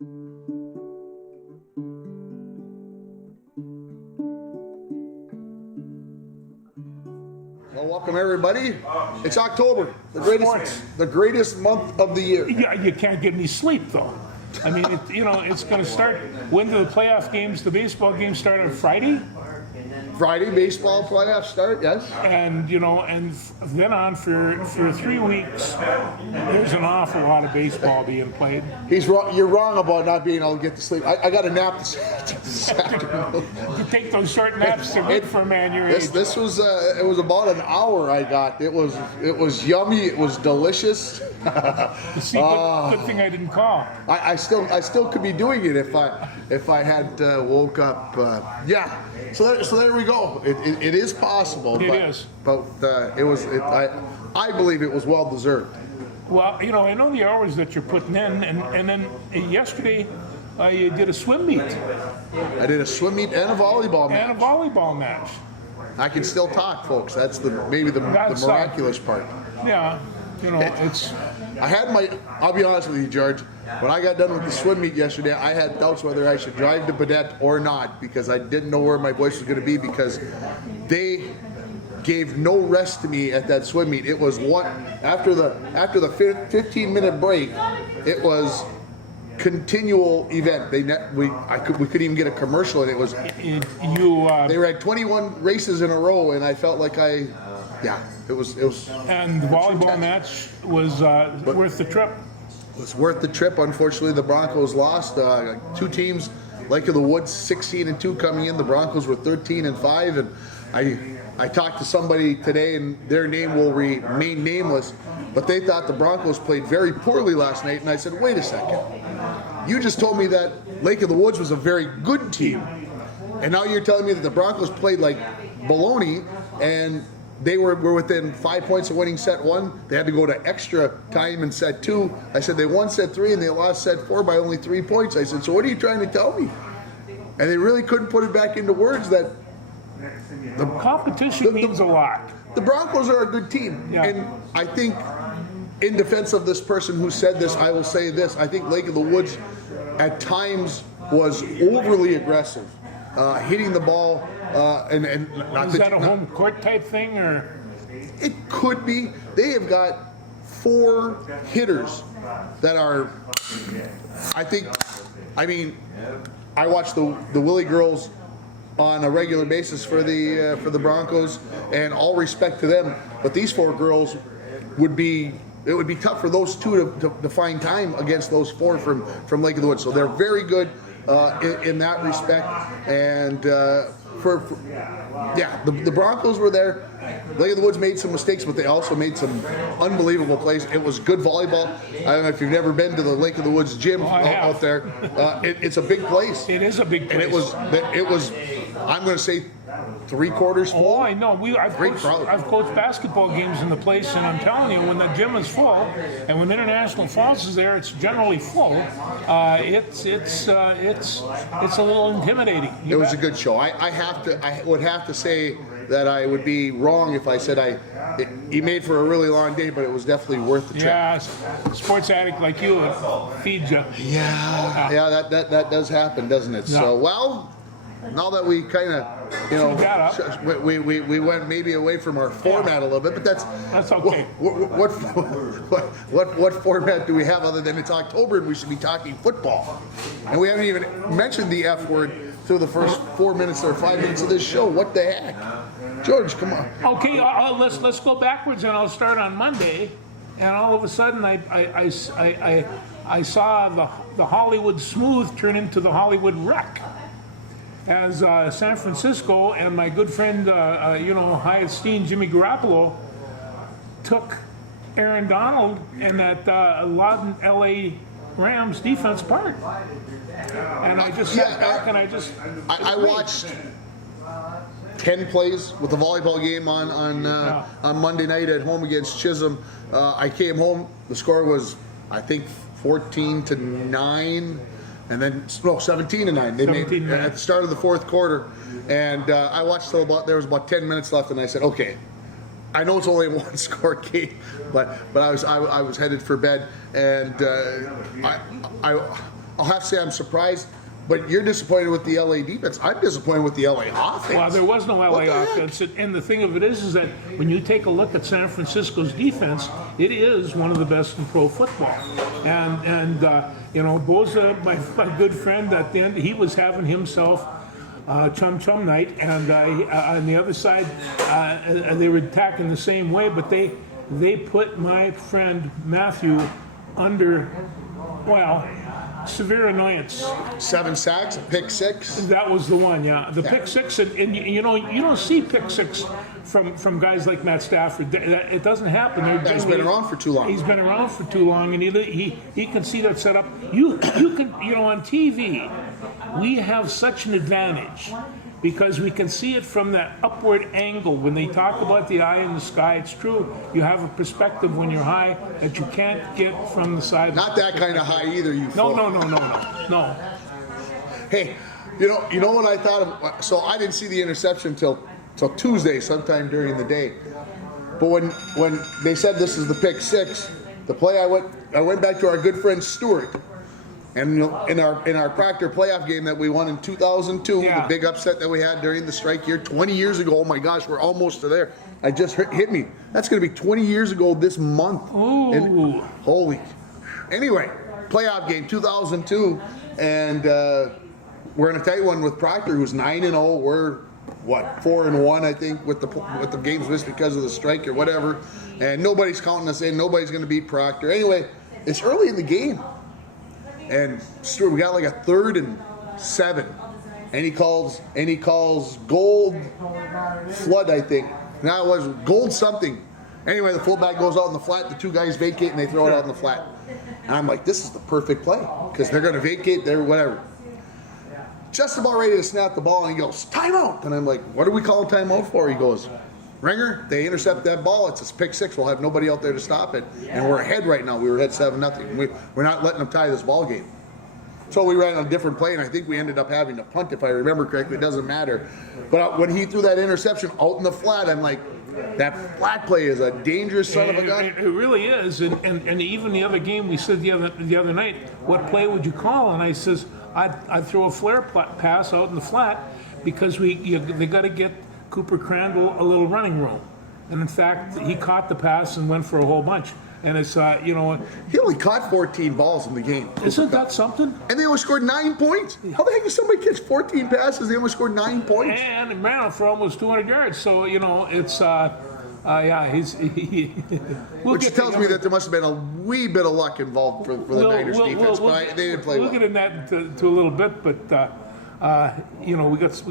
Well, welcome everybody. It's October, the greatest month of the year. Yeah, you can't get any sleep though. I mean, it's going to start. When do the playoff games, the baseball games start on Friday? Friday, baseball playoffs start, yes. And and then on for 3 weeks, there's an awful lot of baseball being played. He's wrong. You're wrong about not being able to get to sleep. I got a nap this afternoon. To take those short naps are good for a man your age. This was it was about an hour I got. It was yummy. It was delicious. See, good thing I didn't call. I still could be doing it if I had woke up. Yeah. So there we go. It is possible. But I believe it was well deserved. Well, I know the hours that you're putting in, and then yesterday you did a swim meet. I did a swim meet and a volleyball match. And a volleyball match. I can still talk, folks. That's maybe the miraculous part. Yeah, it's. I'll be honest with you, George. When I got done with the swim meet yesterday, I had doubts whether I should drive to Badette or not because I didn't know where my voice was going to be because they gave no rest to me at that swim meet. It was after the 15-minute break, it was continual event. We couldn't even get a commercial, and it was they ran 21 races in a row, and I felt like it was. And the volleyball match was worth the trip. It was worth the trip. Unfortunately, the Broncos lost. Two teams, Lake of the Woods, 16-2 coming in. The Broncos were 13-5, and I talked to somebody today, and their name will remain nameless, but they thought the Broncos played very poorly last night, and I said, wait a second. You just told me that Lake of the Woods was a very good team, and now you're telling me that the Broncos played like baloney, and they were within 5 points of winning set 1. They had to go to extra time in set 2. I said they won set 3 and they lost set 4 by only 3 points. I said, so what are you trying to tell me? And they really couldn't put it back into words that the competition means a lot. The Broncos are a good team. Yeah. And I think in defense of this person who said this, I will say this. I think Lake of the Woods at times was overly aggressive, hitting the ball. And not is that a home court type thing, or? It could be. They have got 4 hitters that are. I watch the Willie girls on a regular basis for the Broncos, and all respect to them. But these 4 girls it would be tough for those 2 to find time against those 4 from Lake of the Woods. So they're very good in that respect, and. The Broncos were there. Lake of the Woods made some mistakes, but they also made some unbelievable plays. It was good volleyball. I don't know if you've never been to the Lake of the Woods gym out there. It's a big place. It is a big place. And it was. I'm going to say 3/4 full. Oh, I know. I've coached basketball games in the place, and I'm telling you, when the gym is full, and when International Falls is there, it's generally full. It's a little intimidating. It was a good show. I would have to say that I would be wrong if I said he made for a really long day, but it was definitely worth the trip. Yeah, sports addict like you, it feeds you. Yeah, that does happen, doesn't it? Yeah. So, well, now that we kind of, we went maybe away from our format a little bit, but that's okay. What format do we have other than it's October and we should be talking football? And we haven't even mentioned the F word through the first 4 minutes or 5 minutes of this show. What the heck? George, come on. Okay, let's go backwards, and I'll start on Monday. And all of a sudden, I saw the Hollywood Smooth turn into the Hollywood Wreck, as San Francisco and my good friend, high esteemed Jimmy Garoppolo, took Aaron Donald and that Laden LA Rams defense apart. And I just sat back and I watched 10 plays with the volleyball game on Monday night at home against Chisholm. I came home. The score was, I think, 14-9, and then 17-9. They made at the start of the fourth quarter, and I watched till there was about 10 minutes left, and I said, okay. I know it's only a one-score game, but I was headed for bed, and I'll have to say I'm surprised. But you're disappointed with the LA defense. I'm disappointed with the LA offense. Well, there was no What LA the heck? offense, and the thing of it is that when you take a look at San Francisco's defense, it is one of the best in pro football. And Boza, my good friend, at the end, he was having himself chum night, and on the other side, they were attacking the same way, but they put my friend Matthew under, well, severe annoyance. 7 sacks, a pick 6. That was the one, yeah. The pick 6, and you don't see pick 6 from guys like Matt Stafford. It doesn't happen. He's been around for too long. He's been around for too long, and he can see that setup. You can, on TV, we have such an advantage because we can see it from that upward angle. When they talk about the eye in the sky, it's true. You have a perspective when you're high that you can't get from the side. Not that kind of high either, you No. Hey, you know what I thought of? So I didn't see the interception till Tuesday, sometime during the day. But when they said this is the pick 6, the play I went back to our good friend Stewart. And in our Proctor playoff game that we won in 2002, Yeah. the big upset that we had during the strike year, 20 years ago. Oh my gosh, we're almost to there. I just hit me. That's going to be 20 years ago this month. Ooh. And, holy. Anyway, playoff game 2002, and we're in a tight one with Proctor, who's 9-0. We're 4-1, I think, with the games missed because of the strike or whatever. And nobody's counting us in. Nobody's going to beat Proctor. Anyway, it's early in the game. And Stuart, we got like a 3rd and 7, and he calls gold flood, I think. Now it was gold something. Anyway, the fullback goes out in the flat. The 2 guys vacate and they throw it out in the flat. And I'm like, this is the perfect play because they're going to vacate there, whatever. Just about ready to snap the ball, and he goes, timeout. And I'm like, what are we calling timeout for? He goes, Ringer, they intercept that ball. It's a pick 6. We'll have nobody out there to stop it. And we're ahead right now. We were ahead 7-0. We're not letting them tie this ball game. So we ran on a different play, and I think we ended up having to punt, if I remember correctly. It doesn't matter. But when he threw that interception out in the flat, I'm like, that flat play is a dangerous son of a gun. It really is. And even the other game, we said the other night, what play would you call? And I says, I'd throw a flare pass out in the flat because they got to get Cooper Crandall a little running room. And in fact, he caught the pass and went for a whole bunch. And it's, He only caught 14 balls in the game. Isn't that something? And they only scored 9 points. How the heck does somebody catch 14 passes? They only scored 9 points. And ran for almost 200 yards. So, it's, he's... Which tells me that there must have been a wee bit of luck involved for the Niners defense, but they didn't play well. We'll get in that to a little bit, but we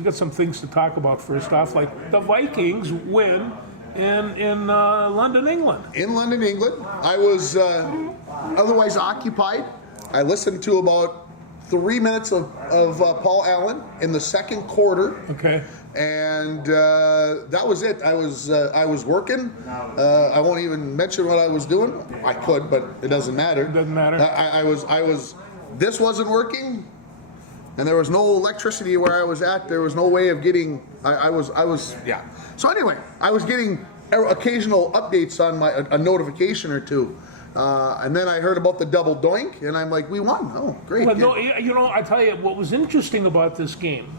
got some things to talk about. First off, like the Vikings win in London, England. In London, England, I was otherwise occupied. I listened to about 3 minutes of Paul Allen in the second quarter. Okay. And that was it. I was working. I won't even mention what I was doing. I could, but it doesn't matter. It doesn't matter. I was. This wasn't working, and there was no electricity where I was at. There was no way of getting. I was. Yeah. So anyway, I was getting occasional updates on a notification or two. And then I heard about the double doink, and I'm like, we won. Oh, great. Well, no, I tell you, what was interesting about this game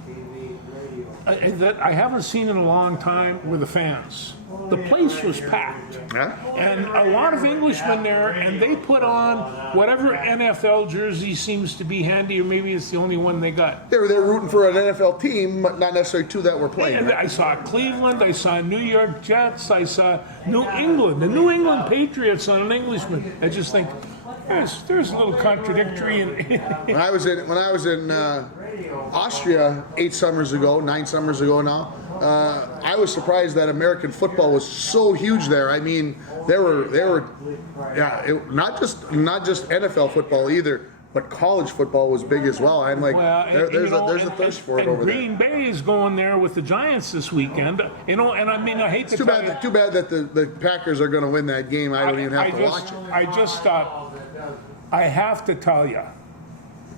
that I haven't seen in a long time were the fans. The place was packed. Yeah. And a lot of Englishmen there, and they put on whatever NFL jersey seems to be handy, or maybe it's the only one they got. They're rooting for an NFL team, but not necessarily two that were playing. And I saw Cleveland, I saw New York Jets, I saw New England, the New England Patriots on an Englishman. I just think there's a little contradictory. When I was in Austria 9 summers ago now, I was surprised that American football was so huge there. I mean, not just NFL football either, but college football was big as well. I'm like, there's a thirst for it over there. Green Bay is going there with the Giants this weekend. And I mean, I hate to too bad that the Packers are going to win that game. I don't even have to watch it. I have to tell you,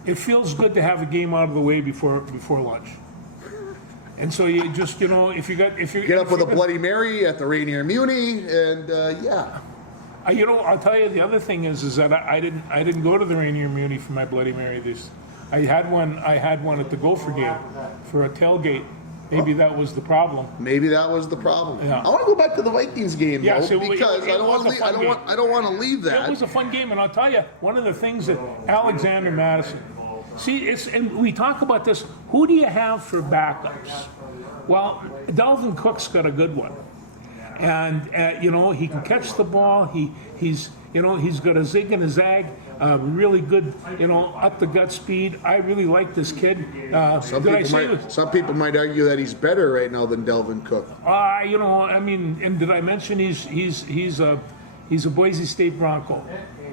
it feels good to have a game out of the way before lunch. And so you just, if you get up with a Bloody Mary at the Rainier Muni, and yeah. I'll tell you the other thing is that I didn't go to the Rainier Muni for my Bloody Mary I had one at the Gopher game for a tailgate. Maybe that was the problem. Maybe that was the problem. Yeah. I want to go back to the Vikings game, Yes, though, because I don't want to leave that. It was a fun game, and I'll tell you, one of the things that Alexander Madison, and we talk about this, who do you have for backups? Well, Dalvin Cook's got a good one. And, he can catch the ball. He's got a zig and a zag, really good, up the gut speed. I really like this kid. Some people might argue that he's better right now than Dalvin Cook. And did I mention he's a Boise State Bronco?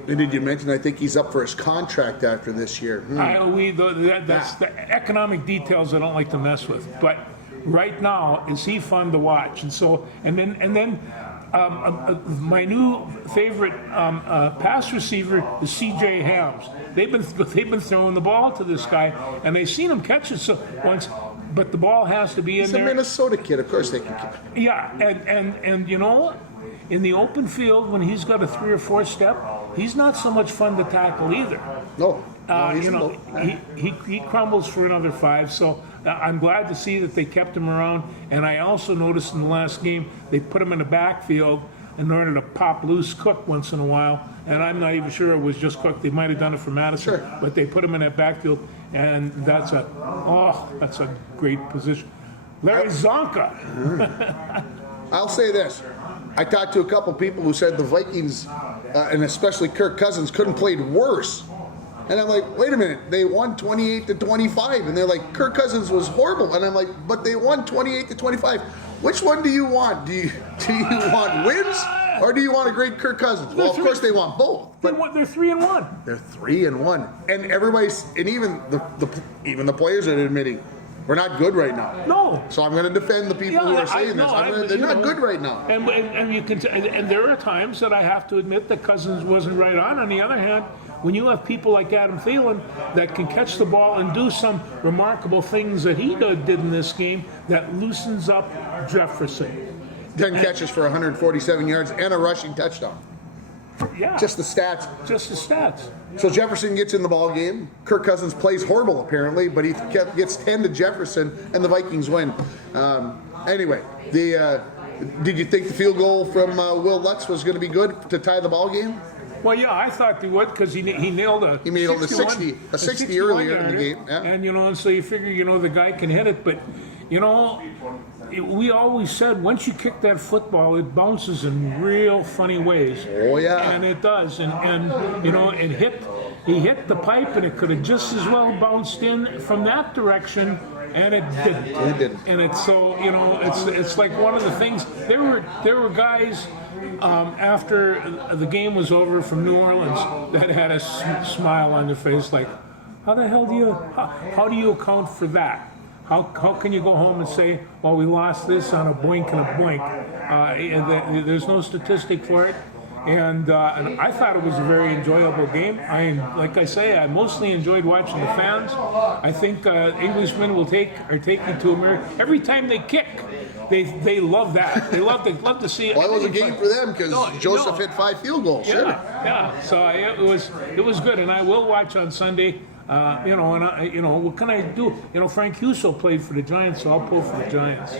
And did you mention I think he's up for his contract after this year? That's the economic details I don't like to mess with. But right now, is he fun to watch? And then my new favorite pass receiver is C.J. Hams. They've been throwing the ball to this guy, and they've seen him catch it once, but the ball has to be in He's there. He's a Minnesota kid, of course they can. Yeah, and in the open field when he's got a 3 or 4 step, he's not so much fun to tackle either. No. He crumbles for another 5. So I'm glad to see that they kept him around. And I also noticed in the last game they put him in the backfield in order to pop loose Cook once in a while. And I'm not even sure it was just Cook. They might have done it for Madison, sure. But they put him in that backfield, and that's a great position. Larry Zonka. I'll say this. I talked to a couple people who said the Vikings, and especially Kirk Cousins, couldn't play worse. And I'm like, wait a minute, they won 28-25, and they're like, Kirk Cousins was horrible. And I'm like, but they won 28-25. Which one do you want? Do you want wins, or do you want a great Kirk Cousins? Well, of course they want both. But they're 3-1. They're 3-1, and everybody's, and even the players are admitting we're not good right now. No. So I'm going to defend the people who are saying this. They're not good right now. And you can, and there are times that I have to admit that Cousins wasn't right on. On the other hand, when you have people like Adam Thielen that can catch the ball and do some remarkable things that he did in this game, that loosens up Jefferson. 10 catches for 147 yards and a rushing touchdown. Yeah. Just the stats. Just the stats. So Jefferson gets in the ball game. Kirk Cousins plays horrible apparently, but he gets 10 to Jefferson, and the Vikings win. Anyway, did you think the field goal from Will Lutz was going to be good to tie the ball game? Well, yeah, I thought they would, because he nailed a 60 earlier in the game. Yeah. And, and so you figure, the guy can hit it. But, we always said once you kick that football, it bounces in real funny ways. Oh, yeah. And it does. He hit the pipe, and it could have just as well bounced in from that direction. And it didn't. It didn't. And it's so, it's like one of the things. There were guys after the game was over from New Orleans that had a smile on their face, like, how the hell how do you account for that? How can you go home and say, well, we lost this on a boink and a boink? There's no statistic for it. And I thought it was a very enjoyable game. Like I say, I mostly enjoyed watching the fans. I think Englishmen are taking to America. Every time they kick, they love that. They love to see it. Well, it was a game for them because Joseph hit 5 field goals. Yeah, sure. Yeah. So it was good, and I will watch on Sunday. What can I do? Frank Huso played for the Giants, so I'll pull for the Giants.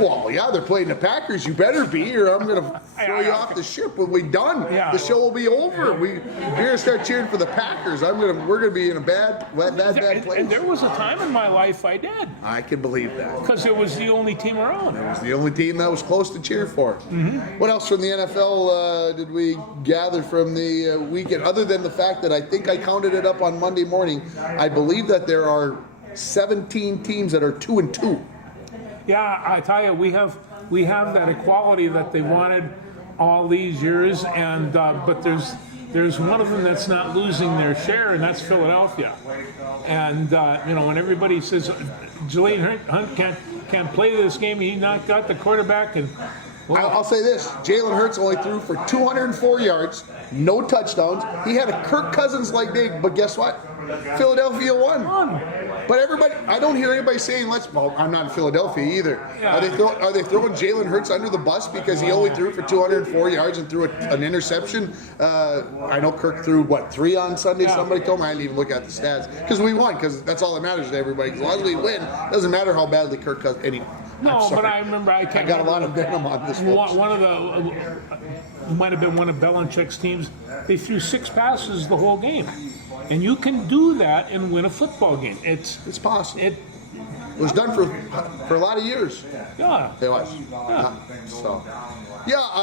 Well, yeah, they're playing the Packers. You better be, or I'm going to throw you off the ship. When we're done, the show will be over. You're going to start cheering for the Packers. We're going to be in a bad place. And there was a time in my life I did. I can believe that. Because it was the only team around. It was the only team that was close to cheer for. Mm-hmm. What else from the NFL did we gather from the weekend? Other than the fact that I think I counted it up on Monday morning, I believe that there are 17 teams that are 2-2. Yeah, I tell you, we have that equality that they wanted all these years, and but there's one of them that's not losing their share, and that's Philadelphia. And when everybody says Jalen Hunt can't play this game, he not got the quarterback, and I'll say this: Jalen Hurts only threw for 204 yards, no touchdowns. He had a Kirk Cousins-like day, but guess what? Philadelphia won. But everybody, I don't hear anybody saying, well, I'm not in Philadelphia either. Yeah. Are they throwing Jalen Hurts under the bus because he only threw for 204 yards and threw an interception? I know Kirk threw, 3 on Sunday? Yeah. Somebody told me. I didn't even look at the stats. Because we won, because that's all that matters to everybody. As long as we win, it doesn't matter how badly Kirk does. No, but I remember I got a lot of venom on this one. One of the might have been one of Belichick's teams. They threw 6 passes the whole game, and you can do that and win a football game. It's possible. It was done for a lot of years. Yeah. It was. Yeah.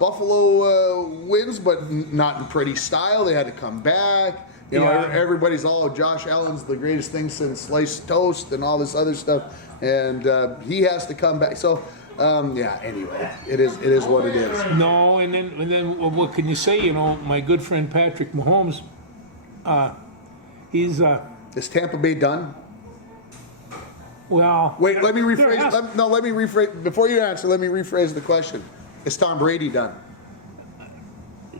Buffalo wins, but not in pretty style. They had to come back. Everybody's Josh Allen's the greatest thing since sliced toast and all this other stuff, and he has to come back. So, anyway, it is what it is. No, and then what can you say? My good friend Patrick Mahomes, he's Is Tampa Bay done? Well, wait. Let me rephrase. Let me rephrase. Before you answer, let me rephrase the question. Is Tom Brady done?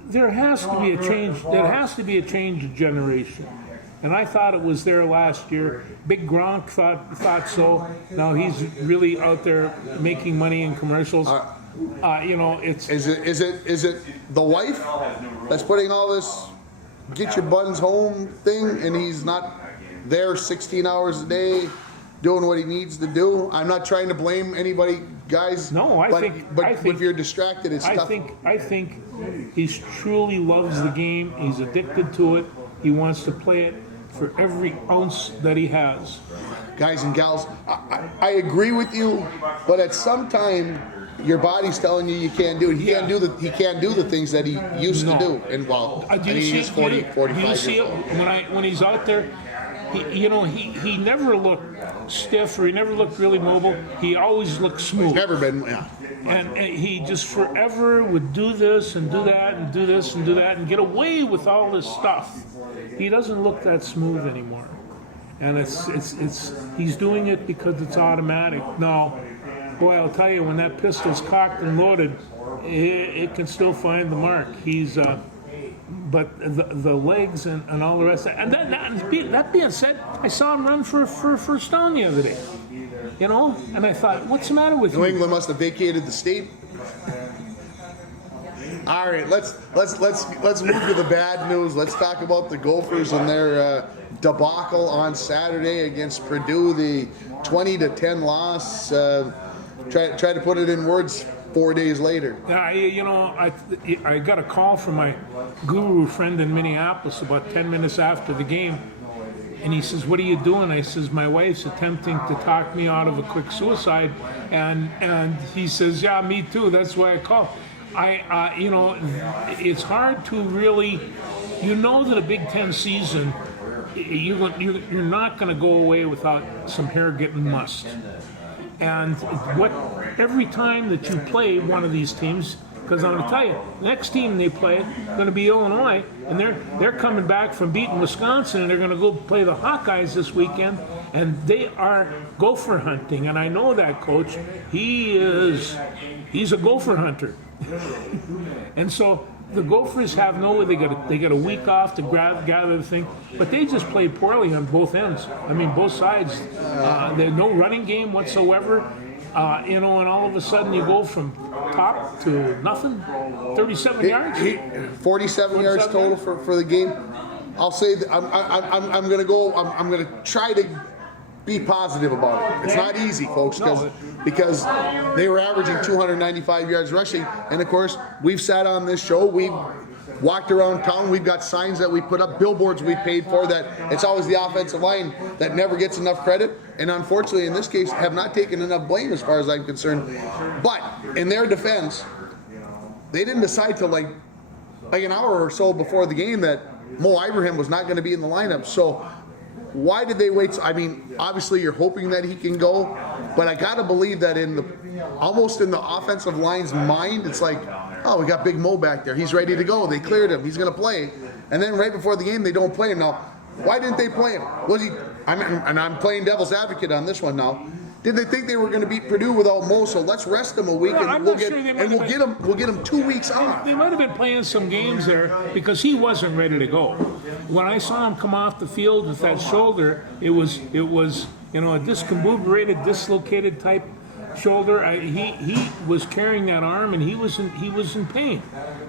There has to be a change. There has to be a change of generation, and I thought it was there last year. Big Gronk thought so. Now he's really out there making money in commercials. It's Is it the wife that's putting all this get your buns home thing, and he's not there 16 hours a day doing what he needs to do? I'm not trying to blame anybody, guys. No, I think if you're distracted, it's tough. I think he truly loves the game. He's addicted to it. He wants to play it for every ounce that he has. Guys and gals, I agree with you, but at some time your body's telling you can't do it. He can't do the things that he used to do. And he's 45 do you see years it when he's out there? He never looked stiff, or he never looked really mobile. He always looked smooth. He's never been, And he just forever would do this and do that and do this and do that and get away with all this stuff. He doesn't look that smooth anymore. And he's doing it because it's automatic. No, boy, I'll tell you, when that pistol's cocked and loaded, it can still find the mark. But the legs and all the rest. And that being said, I saw him run for first down the other day. And I thought, what's the matter with you? New England must have vacated the state. All right, let's move to the bad news. Let's talk about the Gophers and their debacle on Saturday against Purdue, the 20-10 loss. Try to put it in words 4 days later. I got a call from my guru friend in Minneapolis about 10 minutes after the game, and he says, "What are you doing?" I says, "My wife's attempting to talk me out of a quick suicide," and he says, "Yeah, me too. That's why I called." It's hard to really, that a Big Ten season, you're not going to go away without some hair getting mussed. And every time that you play one of these teams, because I'm going to tell you, next team they play is going to be Illinois, and they're coming back from beating Wisconsin, and they're going to go play the Hawkeyes this weekend, and they are gopher hunting. And I know that coach. He's a gopher hunter. And so the Gophers have they got a week off to gather the thing, but they just played poorly on both ends. I mean, both sides. There's no running game whatsoever. And all of a sudden you go from top to nothing. 37 yards. 47 yards total for the game. I'll say that I'm going to go. I'm going to try to be positive about it. It's not easy, folks, because they were averaging 295 yards rushing, and of course we've sat on this show, we've walked around town, we've got signs that we put up, billboards we paid for, that it's always the offensive line that never gets enough credit, and unfortunately in this case have not taken enough blame as far as I'm concerned. But in their defense, they didn't decide till like an hour or so before the game that Mo Ibrahim was not going to be in the lineup. So why did they wait? I mean, obviously you're hoping that he can go, but I got to believe that almost in the offensive line's mind, it's like, oh, we got Big Mo back there. He's ready to go. They cleared him. He's going to play. And then right before the game, they don't play him. Now, why didn't they play him? And I'm playing devil's advocate on this one now. Did they think they were going to beat Purdue without Mo? So let's rest them a week, Well, and I'm we'll not get sure they and might we'll have get them 2 weeks off. They might have been playing some games there because he wasn't ready to go. When I saw him come off the field with that shoulder, it was a discombobulated, dislocated type shoulder. He was carrying that arm, and he was in pain.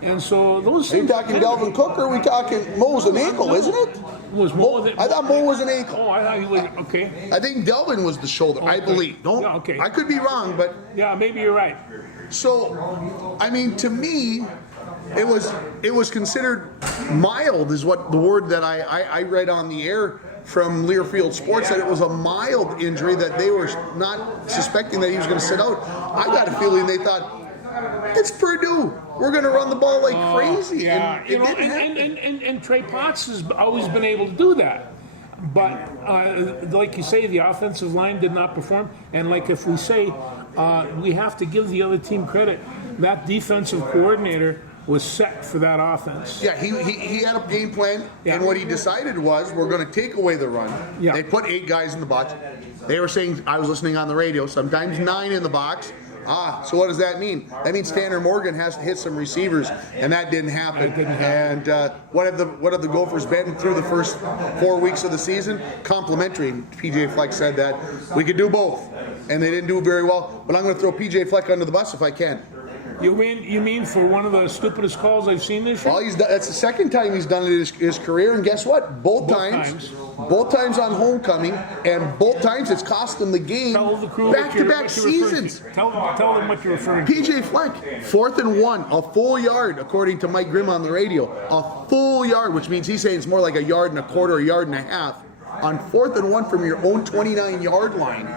And so those Are you things. talking Delvin Cook, or are we talking Mo's an ankle, isn't it? Was Mo? I thought Mo was an ankle. Oh, I thought he was okay. I think Delvin was the shoulder. I believe. Don't. Yeah, okay. I could be wrong, but Yeah, maybe you're right. so. I mean, to me, it was considered mild, is what the word that I read on the air from Learfield Sports, that it was a mild injury, that they were not suspecting that he was going to sit out. I got a feeling they thought, it's Purdue. We're going to run the ball like crazy. Yeah, And it didn't happen. and Trey Potts has always been able to do that. But like you say, the offensive line did not perform. And like if we say, we have to give the other team credit, that defensive coordinator was set for that offense. Yeah, he had a game plan, Yeah. and what he decided was, we're going to take away the run. Yeah. They put 8 guys in the box. They were saying, I was listening on the radio, sometimes 9 in the box. So what does that mean? That means Tanner Morgan has to hit some receivers, and that didn't happen. And what have the Gophers been through the first 4 weeks of the season? Complimentary. PJ Fleck said that we could do both, and they didn't do it very well. But I'm going to throw PJ Fleck under the bus if I can. You mean for one of the stupidest calls I've seen this year? Well, that's the second time he's done it in his career, and guess what? Both times on homecoming, and both times it's cost them the game. Tell the crew Back-to-back seasons. Tell them what you're referring to. PJ Fleck, 4th and 1, a full yard, according to Mike Grimm on the radio. A full yard, which means he's saying it's more like 1.25 yards, a yard and a half, on 4th and 1 from your own 29-yard line.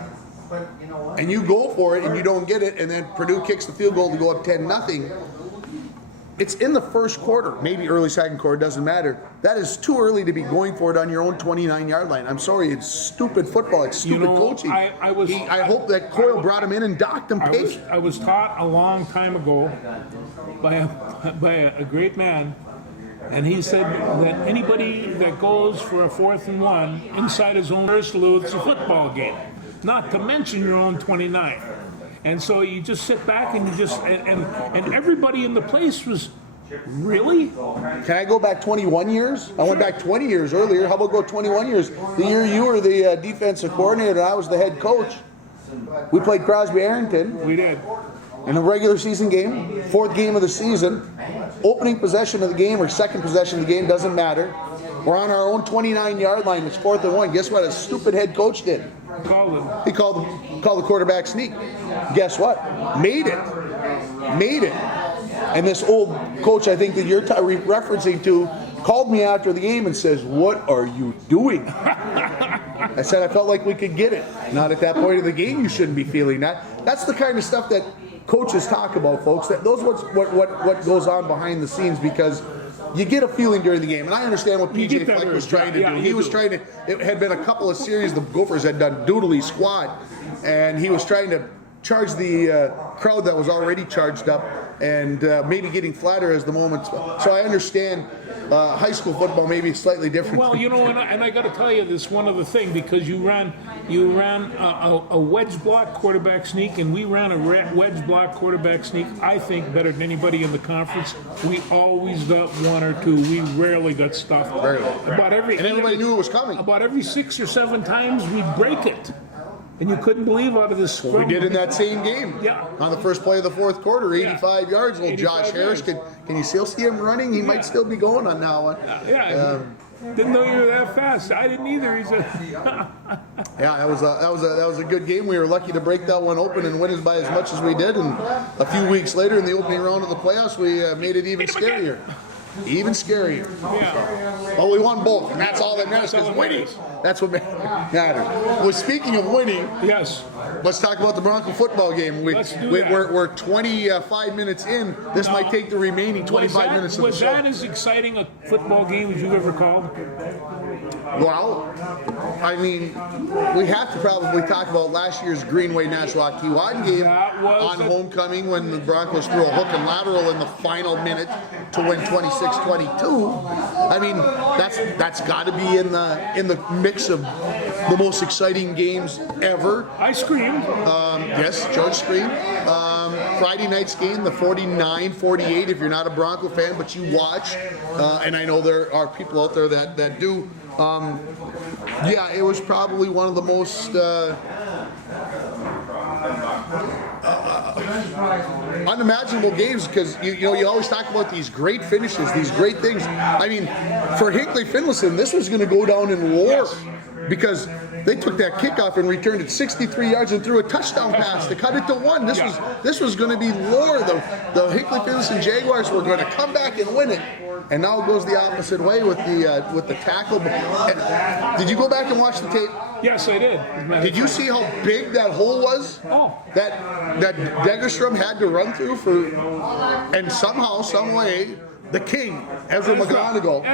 And you go for it and you don't get it, and then Purdue kicks the field goal to go up 10-0. It's in the first quarter, maybe early second quarter, doesn't matter. That is too early to be going for it on your own 29-yard line. I'm sorry, it's stupid football. It's stupid coaching. I hope that Coyle brought him in and docked him pay. I was taught a long time ago by a great man, and he said that anybody that goes for a 4th and 1 inside his own first loop, it's a football game. Not to mention your own 29. And so you just sit back and and everybody in the place was, really? Can I go back 21 years? I went back 20 years earlier. How about go 21 years? The year you were the defensive coordinator and I was the head coach. We played Crosby Arrington. We did. In a regular season game, 4th game of the season, opening possession of the game or second possession of the game, doesn't matter. We're on our own 29-yard line. It's 4th and 1. Guess what a stupid head coach did? He called the quarterback sneak. Guess what? Made it. And this old coach, I think that you're referencing to, called me after the game and says, "What are you doing?" I said, I felt like we could get it. Not at that point of the game, you shouldn't be feeling that. That's the kind of stuff that coaches talk about, folks. Those what goes on behind the scenes, because you get a feeling during the game. And I understand what PJ Fleck was trying to do. He was trying to, it had been a couple of series the Gophers had done doodly squad, and he was trying to charge the crowd that was already charged up, and maybe getting flatter as the moment. So I understand high school football maybe slightly different. Well, and I got to tell you this one other thing, because you ran a wedge block quarterback sneak, and we ran a wedge block quarterback sneak, I think, better than anybody in the conference. We always got 1 or 2. We rarely got stuffed. And everybody knew it was coming. About every 6 or 7 times we'd break it. And you couldn't believe out of this scrum. We did in that same game. Yeah. On the first play of the 4th quarter, 85 yards. Well, Josh Harris, can you still see him running? He might still be going on that one. Didn't know you were that fast. I didn't either. He said. Yeah, that was a good game. We were lucky to break that one open and win it by as much as we did. And a few weeks later, in the opening round of the playoffs, we made it even scarier. Even scarier. Yeah. But we won both, and that's all that matters, because winning, that's what matters. Well, speaking of winning, yes, let's talk about the Bronco football game. We're 25 minutes in. This might take the remaining 25 minutes of the show. Was that as exciting a football game as you've ever called? Well, I mean, we have to probably talk about last year's Greenway Nashua Keewatin game on homecoming, when the Broncos threw a hook and lateral in the final minute to win 26-22. I mean, that's got to be in the mix of the most exciting games ever. I screamed. Yes, George screamed. Friday night's game, the 49-48, if you're not a Bronco fan, but you watch, and I know there are people out there that do. Yeah, it was probably one of the most unimaginable games, because you always talk about these great finishes, these great things. I mean, for Hinckley Finlayson, this was going to go down in lore, because they took that kickoff and returned it 63 yards and threw a touchdown pass to cut it to 1. This was going to be lore. The Hinckley Finlayson Jaguars were going to come back and win it. And now it goes the opposite way with the tackle. Did you go back and watch the tape? Yes, I did. Did you see how big that hole was? Oh. That Degerstrom had to run through and somehow, some way, the king, Ezra McGonigal,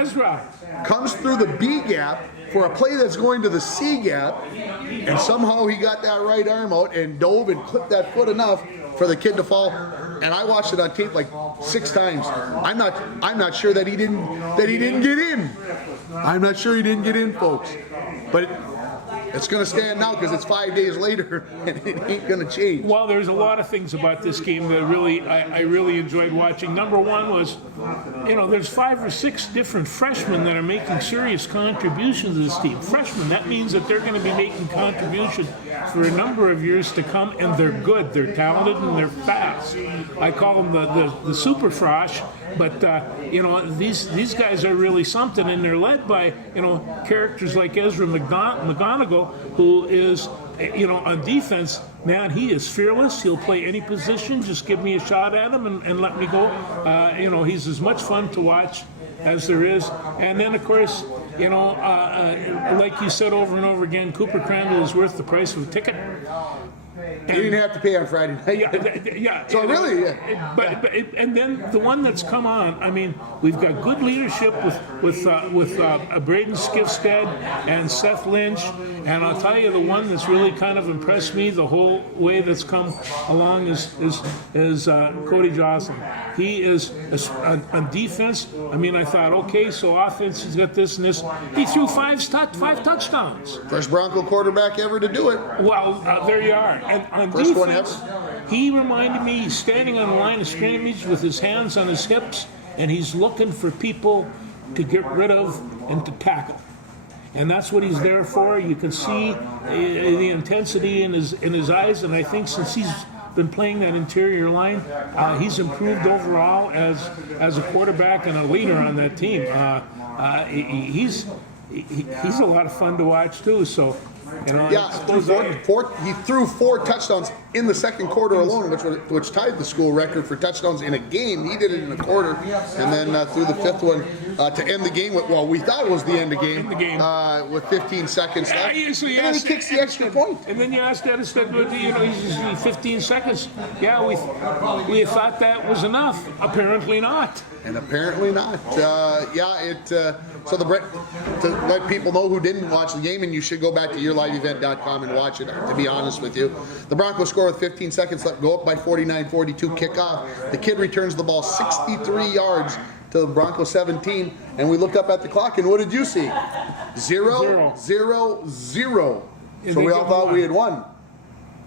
comes through the B gap for a play that's going to the C gap, and somehow he got that right arm out and dove and clipped that foot enough for the kid to fall. And I watched it on tape like 6 times. I'm not sure that he didn't get in. I'm not sure he didn't get in, folks. But it's going to stand now because it's 5 days later and it ain't going to change. Well, there's a lot of things about this game that I really enjoyed watching. Number one was, there's 5 or 6 different freshmen that are making serious contributions to this team. Freshmen, that means that they're going to be making contribution for a number of years to come, and they're good, they're talented, and they're fast. I call them the super frosh, but these guys are really something, and they're led by characters like Ezra McGonigal, who is on defense. Man, he is fearless. He'll play any position. Just give me a shot at him and let me go. He's as much fun to watch as there is. And then, of course, like you said over and over again, Cooper Crandall is worth the price of a ticket. You didn't have to pay on Friday night. Yeah. So But then the one that's come on. I mean, we've got good leadership with Braden Skifstead and Seth Lynch, and I'll tell you the one that's really kind of impressed me the whole way that's come along is Cody Jocelyn. He is on defense. I mean, I thought, okay, so offense, he's got this and this. He threw 5 touchdowns. First Bronco quarterback ever to do it. Well, there you are. And on First defense, he reminded me, he's standing on the line of scrimmage with his hands on his hips, and he's looking for people to get rid of and to tackle. And that's what he's there for. You can see the intensity in his eyes, and I think since he's been playing that interior line, he's improved overall as a quarterback and a leader on that team. He's a lot of fun to watch too. So. He threw 4 touchdowns in the second quarter alone, which tied the school record for touchdowns in a game. He did it in a quarter, and then threw the 5th one to end the game. We thought it was the end of the game, with 15 seconds left. And then he kicks the extra point. And then you asked that instead of, he's 15 seconds. Yeah, we thought that was enough. Apparently not. And apparently not. So to let people know who didn't watch the game, and you should go back to yourliveevent.com and watch it, to be honest with you. The Broncos score with 15 seconds left, go up by 49-42, kickoff. The kid returns the ball 63 yards to the Broncos 17, and we looked up at the clock, and what did you see? 0-0-0. So we all thought we had won.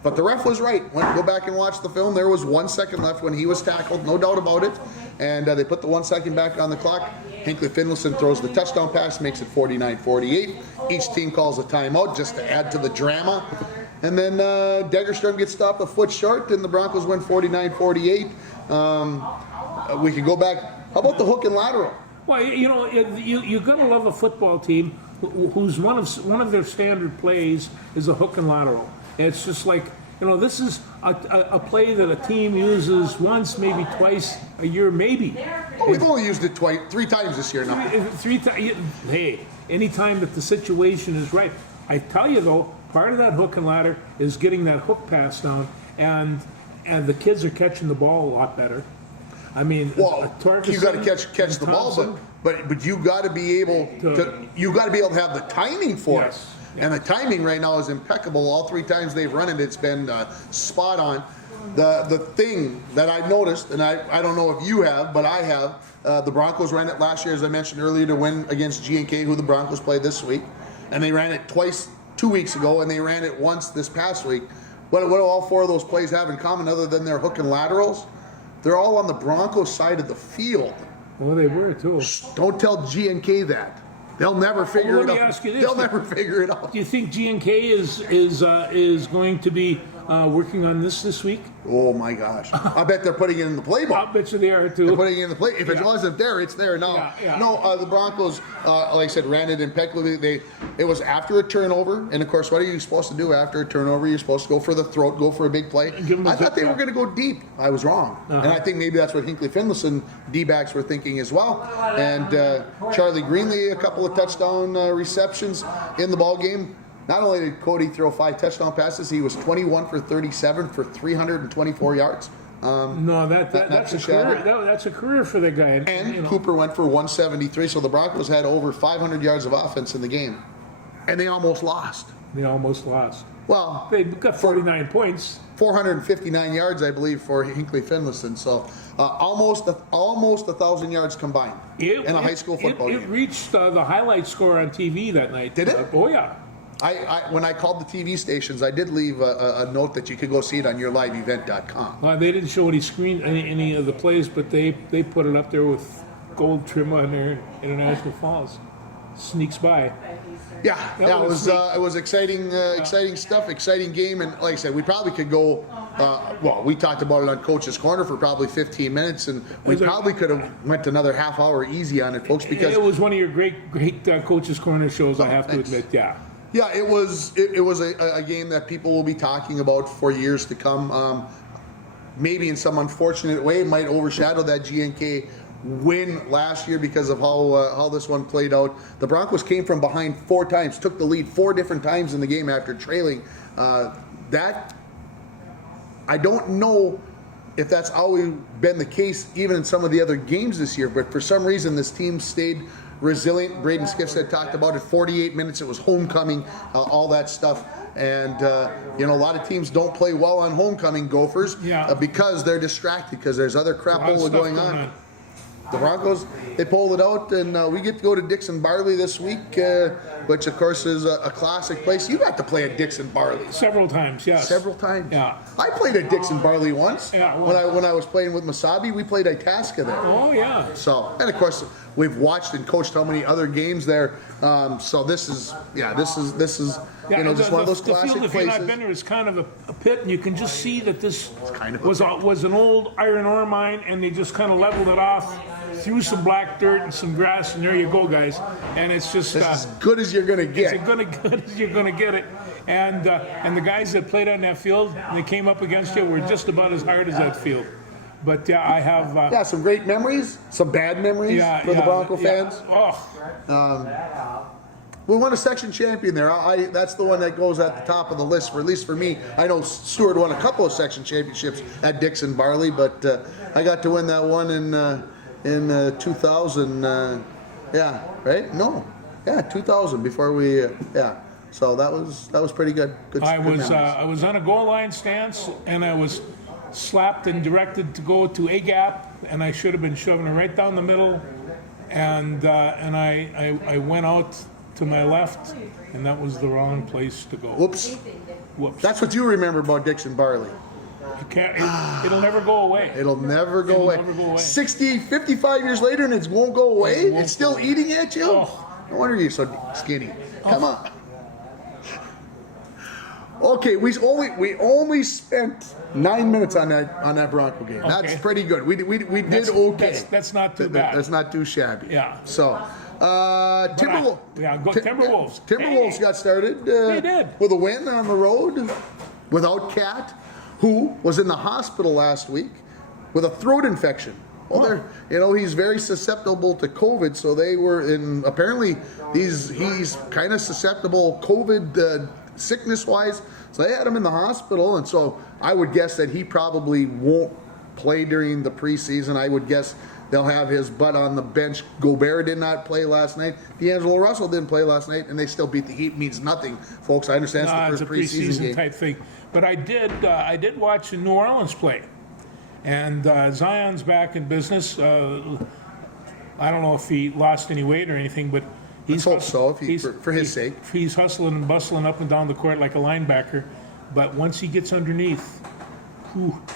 But the ref was right. Go back and watch the film. There was 1 second left when he was tackled, no doubt about it. And they put the 1 second back on the clock. Hinckley Finlayson throws the touchdown pass, makes it 49-48. Each team calls a timeout just to add to the drama. And then Degerstrom gets stopped a foot short, and the Broncos win 49-48. We can go back. How about the hook and lateral? Well, you're going to love a football team whose one of their standard plays is a hook and lateral. It's just like, this is a play that a team uses once, maybe twice a year, maybe. Well, we've only used it 3 times this year now. 3 times. Hey, anytime that the situation is right. I tell you, though, part of that hook and ladder is getting that hook pass down, and the kids are catching the ball a lot better. I mean, you got to catch the ball, but you got to be able to have the timing for it. And the timing right now is impeccable. All 3 times they've run it, it's been spot on. the thing that I've noticed, and I don't know if you have, but I have, the Broncos ran it last year, as I mentioned earlier, to win against G&K, who the Broncos played this week. And they ran it twice 2 weeks ago, and they ran it once this past week. What do all four of those plays have in common other than their hook and laterals? They're all on the Broncos side of the field. Well, they were too. Don't tell G&K that. They'll never figure it out. Let me ask you this. They'll never figure it out. Do you think G&K is going to be working on this week? Oh my gosh! I bet they're putting it in the playbook. I bet you they are too. They're putting it in the play. If it wasn't there, it's there now. Yeah. No, the Broncos, like I said, ran it impeccably. It was after a turnover, and of course, what are you supposed to do after a turnover? You're supposed to go for the throat, go for a big play. I thought they were going to go deep. I was wrong, and I think maybe that's what Hinckley Finlayson D-backs were thinking as well. And Charlie Greenlee, a couple of touchdown receptions in the ball game. Not only did Cody throw 5 touchdown passes, he was 21 for 37 for 324 yards. No, that's a career. That's a career for the guy. And Cooper went for 173, so the Broncos had over 500 yards of offense in the game. And they almost lost. They almost lost. Well, they got 49 points. 459 yards, I believe, for Hinckley Finlayson. So almost 1,000 yards combined in a high school football game. It reached the highlight score on TV that night. Did it? Oh, yeah. When I called the TV stations, I did leave a note that you could go see it on yourliveevent.com. Well, they didn't show any of the plays, but they put it up there with gold trim on there. International Falls sneaks by. Yeah, it was exciting stuff, exciting game, and like I said, we probably could go. We talked about it on Coach's Corner for probably 15 minutes, and we probably could have went another half hour easy on it, folks. Because it was one of your great Coach's Corner shows. I have to admit, yeah. Yeah, it was a game that people will be talking about for years to come. Maybe in some unfortunate way, it might overshadow that G&K win last year because of how this one played out. The Broncos came from behind 4 times, took the lead 4 different times in the game after trailing. That I don't know if that's always been the case even in some of the other games this year, but for some reason this team stayed resilient. Braden Skifstead talked about it. 48 minutes, it was homecoming, all that stuff. And a lot of teams don't play well on homecoming, Gophers, because they're distracted because there's other crapola going on. The Broncos, they pulled it out, and we get to go to Dixon Barley this week, which of course is a classic place. You got to play at Dixon Barley several times, yes. Several times. Yeah. I played at Dixon Barley once. Yeah, when I was playing with Masabi, we played Itasca there. Oh yeah. So, and of course, we've watched and coached how many other games there. So this is just one of those classic field, if places. you're not been there, is kind of a pit, and you can just see that this was an old iron ore mine, and they just kind of leveled it off, threw some black dirt and some grass, and there you go, guys. And it's just as good as you're gonna get. It's good as you're gonna get it. And the guys that played on that field, and they came up against you, were just about as hard as that field. But I have some great memories, some bad memories for the Bronco fans. Oh. We won a section champion there. That's the one that goes at the top of the list, at least for me. I know Stewart won a couple of section championships at Dixon Barley, but I got to win that one in 2000. Right? No, 2000 before we. So that was pretty good. I was on a goal line stance, and I was slapped and directed to go to a gap, and I should have been shoving it right down the middle, and I went out to my left, and that was the wrong place to go. Whoops. That's what you remember about Dixon Barley. It'll never go away. It'll never go away. 55 years later, and it won't go away? It's still eating at you? Oh. No wonder you're so skinny. Come on. Okay, we only spent 9 minutes on that Bronco game. Okay. That's pretty good. We did okay. That's not too bad. That's not too shabby. Yeah. So, Timberwolves. Timberwolves got started. They did. With a win on the road without Cat, who was in the hospital last week with a throat infection. Well, he's very susceptible to COVID, so they were in. Apparently, he's kind of susceptible COVID sickness-wise. So they had him in the hospital, and so I would guess that he probably won't play during the preseason. I would guess they'll have his butt on the bench. Gobert did not play last night. D'Angelo Russell didn't play last night, and they still beat the Heat. Means nothing, folks. I understand it's the first preseason game. Type thing. But I did watch New Orleans play, and Zion's back in business. I don't know if he lost any weight or anything, but Let's hope so, for his sake. He's hustling and bustling up and down the court like a linebacker. But once he gets underneath,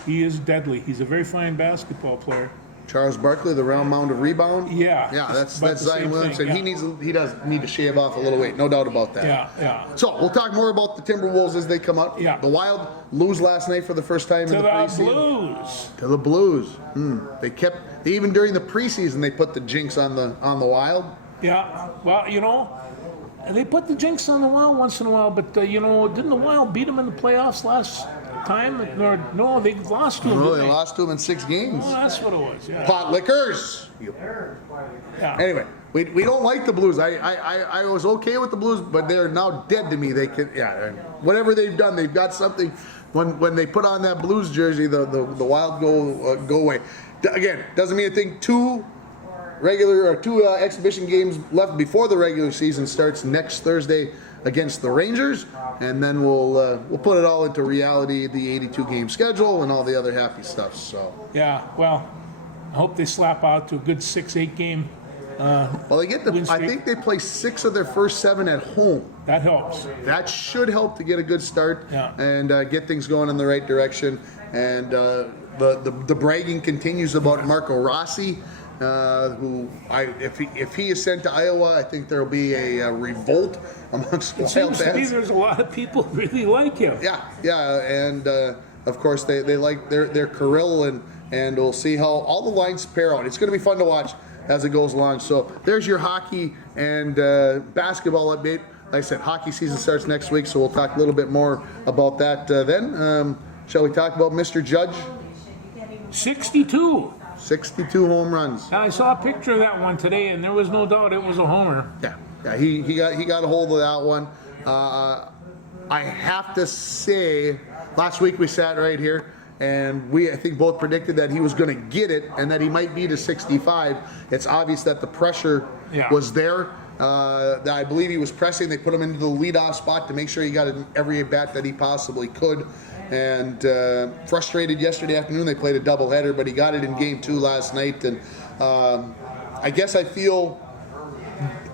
he is deadly. He's a very fine basketball player. Charles Barkley, the round mound of rebound. Yeah. Yeah, that's Zion Williamson. Yeah. He does need to shave off a little weight, no doubt about that. Yeah. So we'll talk more about the Timberwolves as they come up. Yeah. The Wild lose last night for the first time in the preseason. To the Blues. They even during the preseason they put the jinx on the Wild. Yeah. Well, they put the jinx on the Wild once in a while, but didn't the Wild beat them in the playoffs last time? No, they lost to them. No, they lost to them in 6 games. Oh, that's what it was. Yeah. Pot lickers. Yeah. Anyway, we don't like the Blues. I was okay with the Blues, but they're now dead to me. They can whatever they've done, they've got something. When they put on that Blues jersey, the Wild go away. Again, doesn't mean a thing. 2 exhibition games left before the regular season starts next Thursday against the Rangers, and then we'll put it all into reality, the 82 game schedule and all the other happy stuff. So yeah, well, I hope they slap out to a good 6-8 game. Well, they get I think they play 6 of their first 7 at home. That helps. That should help to get a good start and get things going in the right direction. And the bragging continues about Marco Rossi. If he is sent to Iowa, I think there will be a revolt amongst Wild fans. Seems to me there's a lot of people really like him. Yeah, and of course they like their Kirill, and we'll see how all the lines pair out. It's going to be fun to watch as it goes along. So there's your hockey and basketball update. Like I said, hockey season starts next week, so we'll talk a little bit more about that then. Shall we talk about Mr. Judge? 62 home runs. I saw a picture of that one today, and there was no doubt it was a homer. Yeah, he got a hold of that one. I have to say, last week we sat right here, and I think both predicted that he was going to get it, and that he might be to 65. It's obvious that the pressure was there. I believe he was pressing. They put him into the leadoff spot to make sure he got every at bat that he possibly could. And frustrated yesterday afternoon, they played a doubleheader, but he got it in game 2 last night. And I guess I feel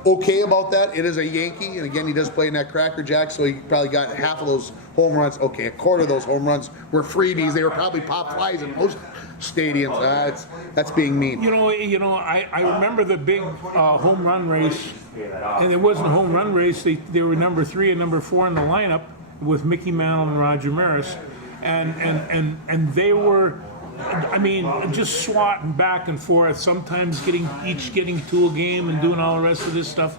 okay about that. It is a Yankee, and again, he does play in that Cracker Jack, so he probably got half of those home runs. Okay, a quarter of those home runs were freebies. They were probably pop flies in most stadiums. That's being mean. I remember the big home run race, and it wasn't a home run race. They were number 3 and number 4 in the lineup with Mickey Mantle and Roger Maris, and they were, just swatting back and forth, sometimes getting 2 a game and doing all the rest of this stuff.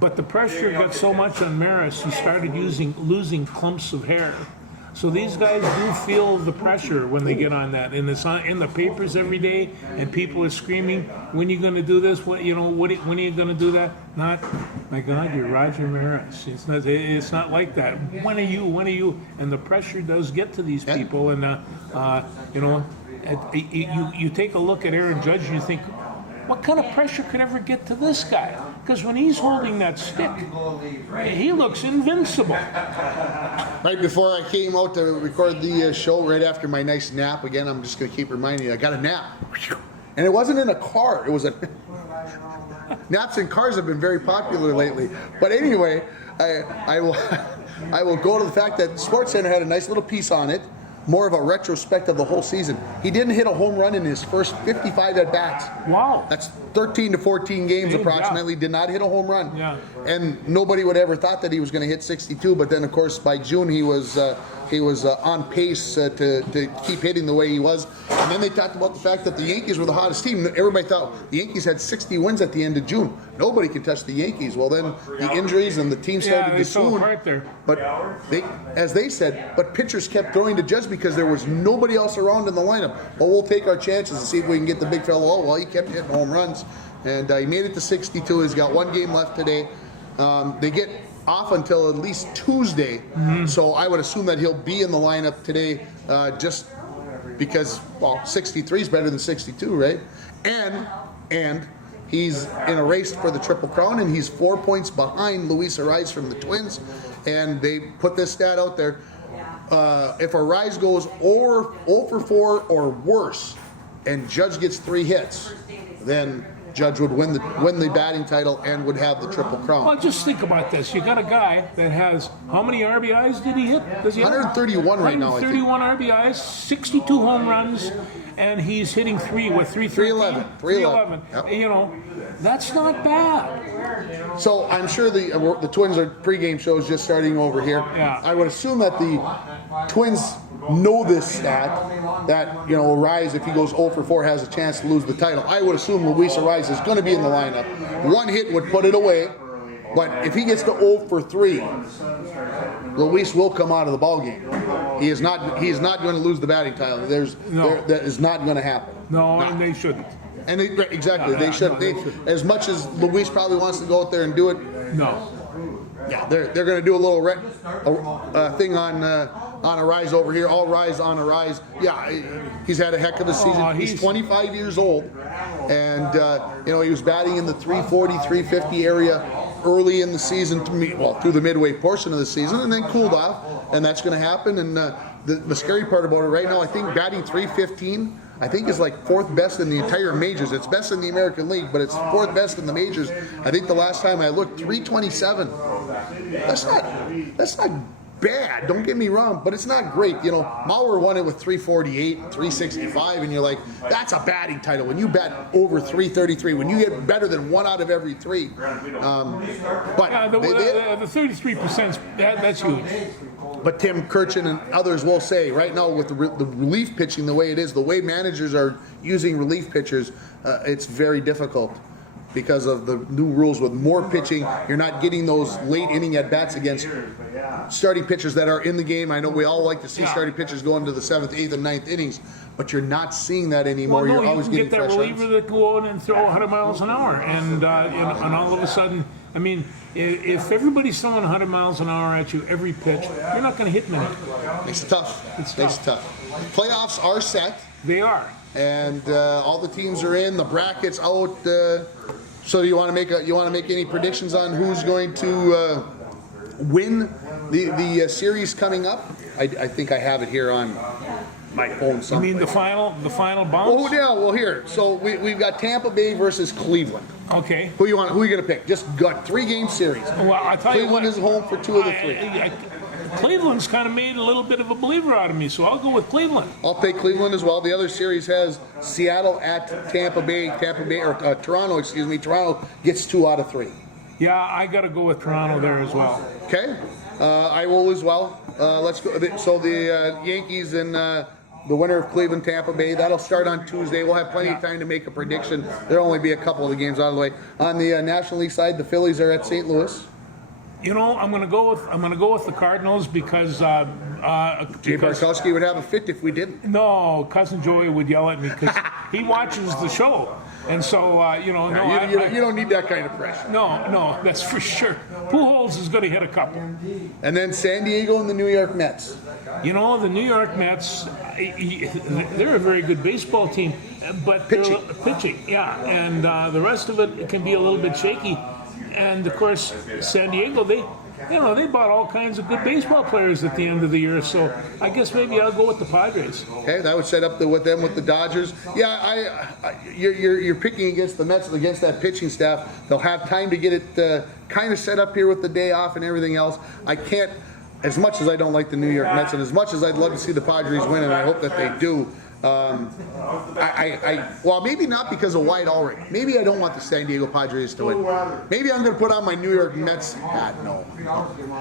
But the pressure got so much on Maris, he started losing clumps of hair. So these guys do feel the pressure when they get on that, and it's in the papers every day, and people are screaming, "When are you going to do this? When are you going to do that?" Not, my God, you're Roger Maris. It's not like that. When are you? And the pressure does get to these people, and you take a look at Aaron Judge, and you think, what kind of pressure could ever get to this guy? Because when he's holding that stick, he looks invincible. Right before I came out to record the show, right after my nice nap, again, I'm just going to keep reminding you, I got a nap. And it wasn't in a car. It was naps in cars have been very popular lately. But anyway, I will go to the fact that SportsCenter had a nice little piece on it, more of a retrospect of the whole season. He didn't hit a home run in his first 55 at-bats. Wow. That's 13 to 14 games approximately. Did not hit a home run. Yeah. And nobody would ever thought that he was going to hit 62, but then, of course, by June he was on pace to keep hitting the way he was. And then they talked about the fact that the Yankees were the hottest team. Everybody thought the Yankees had 60 wins at the end of June. Nobody can touch the Yankees. Well, then the injuries and the team started to swoon. But as they said, but pitchers kept throwing to Judge because there was nobody else around in the lineup. Well, we'll take our chances and see if we can get the big fellow. Oh, well, he kept hitting home runs. And he made it to 62. He's got 1 game left today. They get off until at least Tuesday. So I would assume that he'll be in the lineup today. Just because, well, 63 is better than 62, right? And he's in a race for the Triple Crown, and he's 4 points behind Luis Arraez from the Twins. And they put this stat out there. If Arraez goes 0 for 4 or worse, and Judge gets 3 hits, then Judge would win the batting title and would have the Triple Crown. Well, just think about this. You got a guy that has, how many RBIs did he hit? Does he have? 131 right now, I think. 131 RBIs, 62 home runs, and he's hitting 311. 311. Yep. You know, that's not bad. So I'm sure the Twins are pregame shows just starting over here. Yeah. I would assume that the Twins know this stat, that, you know, Arraez, if he goes 0 for 4, has a chance to lose the title. I would assume Luis Arraez is going to be in the lineup. 1 hit would put it away, but if he gets to 0 for 3, Luis will come out of the ballgame. He is not going to lose the batting title. That is not going to happen. No, and they shouldn't. And exactly, they should. As much as Luis probably wants to go out there and do it. No. Yeah, they're going to do a little thing on Arraez over here. All rise on Arraez. Yeah, he's had a heck of a season. He's 25 years old, and you know, he was batting in the 340, 350 area early in the season, through the midway portion of the season, and then cooled off, and that's going to happen. And the scary part about it right now, I think batting 315, I think is like 4th best in the entire majors. It's best in the American League, but it's 4th best in the majors. I think the last time I looked, 327. That's not bad, don't get me wrong, but it's not great. You know, Mauer won it with 348, 365, and you're like, that's a batting title. When you bat over 333, when you get better than 1 out of every 3. But Yeah, the 33%, that's huge. But Tim Kirchin and others will say, right now with the relief pitching the way it is, the way managers are using relief pitchers, it's very difficult because of the new rules with more pitching. You're not getting those late inning at-bats against starting pitchers that are in the game. I know we all like to see starting pitchers go into the 7th, 8th, and 9th innings, but you're not seeing that anymore. Well, no, you're always getting get that fresh reliever that go out and throw 100 miles an hour, and all of a sudden, I mean, if everybody's throwing 100 miles an hour at you every pitch, you're not going to hit many. Makes it tough. It's Makes it tough. Playoffs are set, They are. and all the teams are in. The brackets out. So do you want to make any predictions on who's going to win the series coming up? I think I have it here on my phone You somewhere. mean the final bounce? Oh yeah, well here. So we've got Tampa Bay versus Cleveland. Okay. Who you going to pick? Just gut 3-game series. Well, I tell you what, Cleveland is home for 2 of the 3. Cleveland's kind of made a little bit of a believer out of me, so I'll go with Cleveland. I'll take Cleveland as well. The other series has Seattle at Tampa Bay or Toronto. Excuse me. Toronto gets 2 out of 3. Yeah, I got to go with Toronto there as well. Okay, I will as well. Let's go. So the Yankees and the winner of Cleveland, Tampa Bay. That'll start on Tuesday. We'll have plenty of time to make a prediction. There'll only be a couple of the games out of the way. On the National League side, the Phillies are at St. Louis. You know, I'm gonna go with the Cardinals because Jay Barkowski would have a fit if we didn't. no, cousin Joey would yell at me because he watches the show, and so you know, You don't need that kind of pressure. no, that's for sure. Pujols is going to hit a couple. And then San Diego and the New York Mets. You know, the New York Mets, they're a very good baseball team, but pitching, yeah, and the rest of it can be a little bit shaky. And of course, San Diego, they bought all kinds of good baseball players at the end of the year. So I guess maybe I'll go with the Padres. Okay, that would set up with the Dodgers. Yeah, you're picking against the Mets, against that pitching staff. They'll have time to get it kind of set up here with the day off and everything else. I can't, as much as I don't like the New York Mets, and as much as I'd love to see the Padres win, and I hope that they do. Well, maybe not because of White Ulrich. Maybe I don't want the San Diego Padres to win. Maybe I'm going to put on my New York Mets hat. No.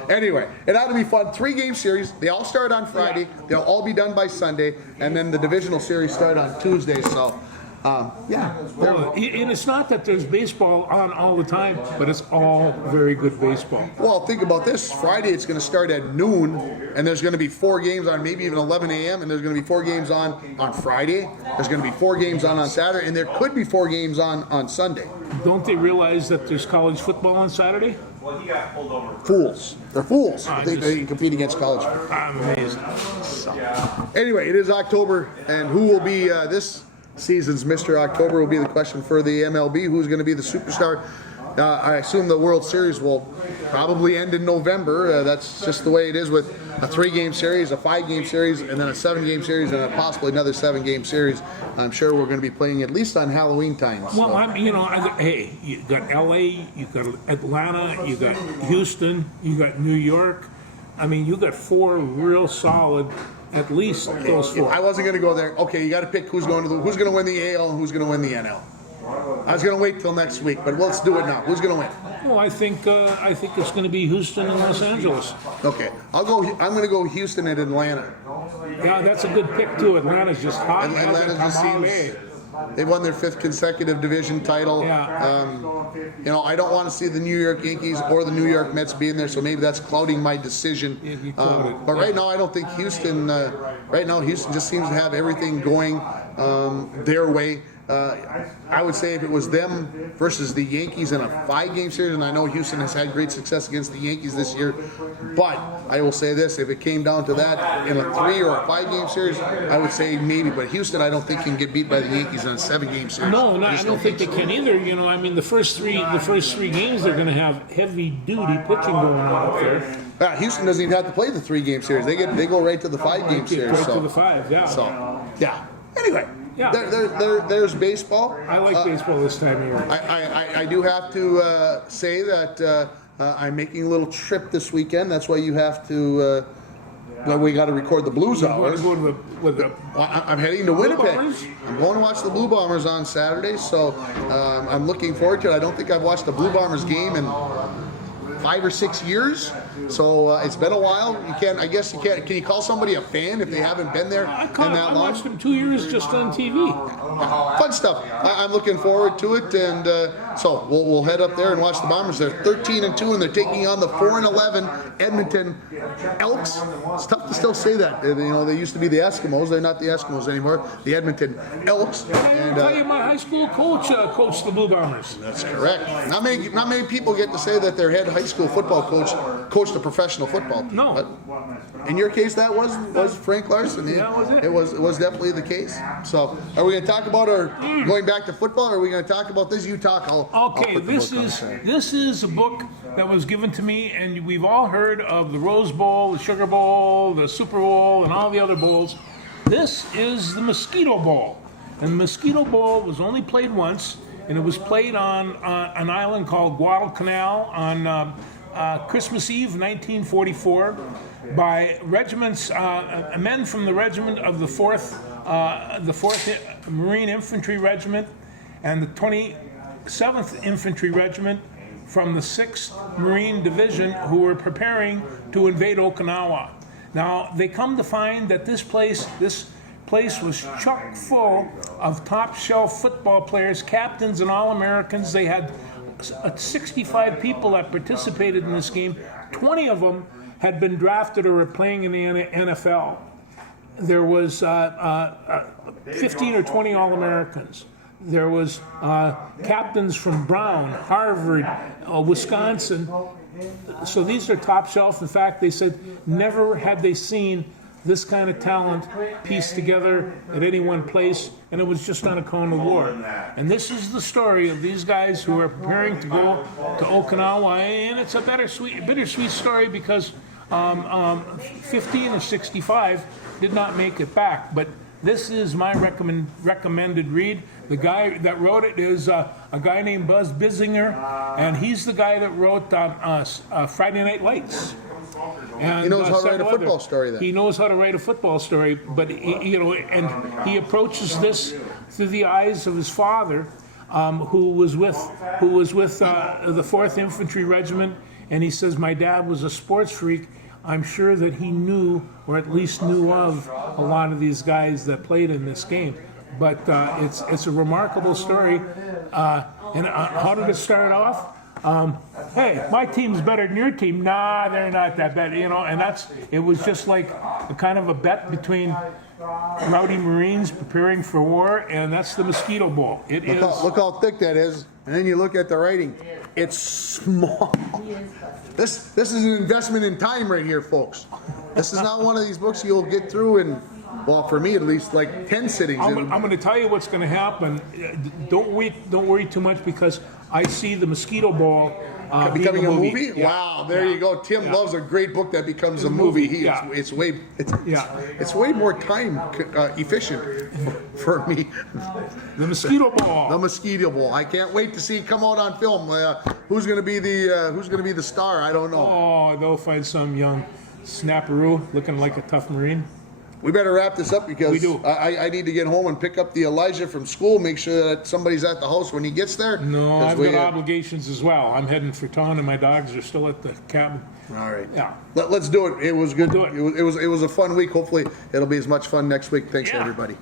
Anyway, it ought to be fun. 3-game series. They all start on Friday. They'll all be done by Sunday, and then the divisional series start on Tuesday. So, yeah. And it's not that there's baseball on all the time, but it's all very good baseball. Well, think about this. Friday it's going to start at noon, and there's going to be 4 games on, maybe even 11 a.m., and there's going to be 4 games on Friday. There's going to be 4 games on Saturday, and there could be 4 games on Sunday. Don't they realize that there's college football on Saturday? Well, he got pulled over. Fools. They're fools. I think they can compete against college. I'm amazed. Anyway, it is October, and who will be this season's Mr. October will be the question for the MLB. Who's going to be the superstar? I assume the World Series will probably end in November. That's just the way it is with a 3-game series, a 5-game series, and then a 7-game series, and possibly another 7-game series. I'm sure we're going to be playing at least on Halloween time. Well, So. hey, you got LA, you got Atlanta, you got Houston, you got New York. I mean, you got 4 real solid, at least those 4. I wasn't going to go there. Okay, you got to pick who's going to win the AL and who's going to win the NL. I was going to wait till next week, but let's do it now. Who's going to win? Well, I think it's going to be Houston and Los Angeles. Okay, I'm going to go Houston and Atlanta. Yeah, that's a good pick too. Atlanta's just hot. Atlanta just seems they won their 5th consecutive division title. Yeah. I don't want to see the New York Yankees or the New York Mets being there, so maybe that's clouding my decision. But right now, I don't think Houston. Right now, Houston just seems to have everything going their way. I would say if it was them versus the Yankees in a 5-game series, and I know Houston has had great success against the Yankees this year, but I will say this, if it came down to that in a 3 or a 5-game series, I would say maybe, but Houston I don't think can get beat by the Yankees in a 7-game series. No, I don't think they can either. I mean, the first three games they're going to have heavy-duty pitching going on up there. Houston doesn't even have to play the 3-game series. They go right to the 5-game series. Right to the 5, yeah. So, yeah. Anyway. Yeah. There's baseball. I like baseball this time of year. I do have to say that I'm making a little trip this weekend. That's why you have to. We got to record the Blues hours. I'm heading to Winnipeg. I'm going to watch the Blue Bombers on Saturday, so I'm looking forward to it. I don't think I've watched the Blue Bombers game in 5 or 6 years. So it's been a while. I guess you can't. Can you call somebody a fan if they haven't been there I that long? watched them 2 years just on TV. Fun stuff. I'm looking forward to it, and so we'll head up there and watch the Bombers. They're 13-2, and they're taking on the 4-11 Edmonton Elks. It's tough to still say that. They used to be the Eskimos. They're not the Eskimos anymore. The Edmonton Elks. And tell you, my high school coach coached the Blue Bombers. That's correct. Not many people get to say that their head high school football coach coached a professional football team. No. But in your case, that was Frank Larson. That was it. It was definitely the case. So, are we going to talk about going back to football, or are we going to talk about this? You talk. Okay, this is a book that was given to me, and we've all heard of the Rose Bowl, the Sugar Bowl, the Super Bowl, and all the other bowls. This is the Mosquito Bowl, and the Mosquito Bowl was only played once, and it was played on an island called Guadalcanal on Christmas Eve, 1944, by regiments, men from the regiment of the 4th Marine Infantry Regiment and the 27th Infantry Regiment from the 6th Marine Division, who were preparing to invade Okinawa. Now, they come to find that this place was chock full of top-shelf football players, captains and All-Americans. They had 65 people that participated in this game. 20 of them had been drafted or were playing in the NFL. There was 15 or 20 All-Americans. There was captains from Brown, Harvard, Wisconsin. So these are top shelf. In fact, they said never had they seen this kind of talent pieced together at any one place, and it was just on a cone of war. And this is the story of these guys who are preparing to go to Okinawa, and it's a bittersweet story because 15 of 65 did not make it back. But this is my recommended read. The guy that wrote it is a guy named Buzz Bissinger, and he's the guy that wrote Friday Night Lights. And, he knows how to write a football story. Then he knows how to write a football story, but he approaches this through the eyes of his father, who was with the 4th Infantry Regiment, and he says, "My dad was a sports freak. I'm sure that he knew, or at least knew of, a lot of these guys that played in this game." But it's a remarkable story. And how did it start off? Hey, my team's better than your team. Nah, they're not that bad, and it was just like a kind of a bet between rowdy Marines preparing for war, and that's the Mosquito Bowl. Look how thick that is, and then you look at the writing. It's small. This is an investment in time right here, folks. This is not one of these books you'll get through in, well, for me at least, like 10 sittings. I'm going to tell you what's going to happen. Don't worry too much, because I see the Mosquito Bowl becoming a movie? Yeah. Wow, there you go. Tim loves a great book that becomes a movie. It's way more time efficient for me. The Mosquito Bowl. The Mosquito Bowl. I can't wait to see it come out on film. Who's going to be the star? I don't know. Oh, they'll find some young snapperoo looking like a tough Marine. We better wrap this up, because We do. I need to get home and pick up the Elijah from school, make sure that somebody's at the house when he gets there. No, I've got obligations as well. I'm heading for town, and my dogs are still at the cabin. All right. Yeah. Let's do it. It was good. Do it. It was a fun week. Hopefully it'll be as much fun next week. Thanks, Yeah. everybody.